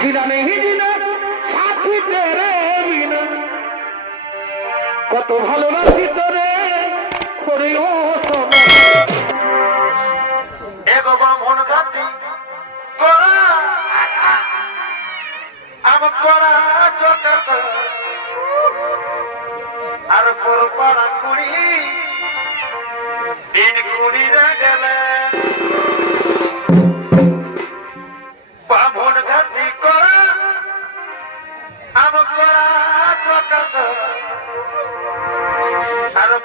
জিনা নেই জিনা সাথী তেরে বিনা কত ভালোবাসি তোরে, করে ও সোনা এগো বামন ঘাটি করা। আম করা পাড়া কুড়ি।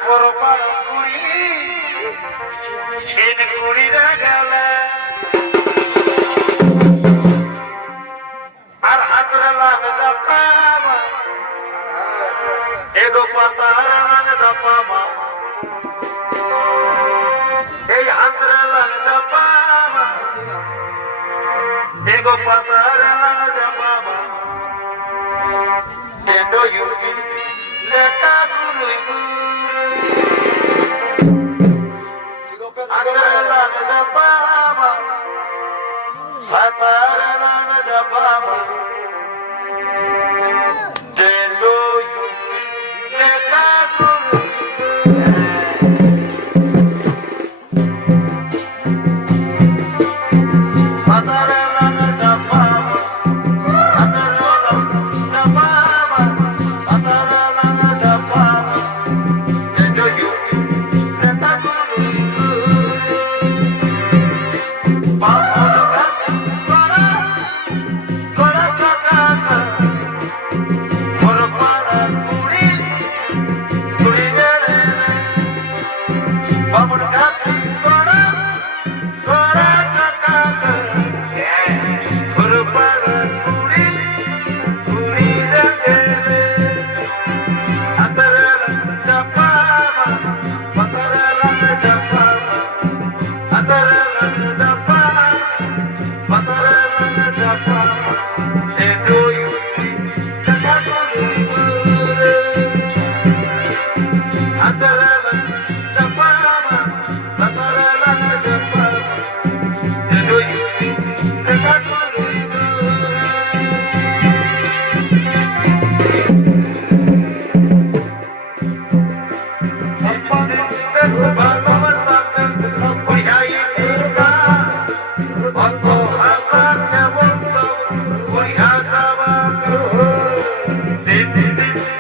পাড়া কুড়ি দিন কুড়ি আর হাতরে লাগে জাপামা এগো পাতার লাগে এই হাতরে লাগে জাপামা এগো পাতার লাগে পাতার লাগে জাপামা Under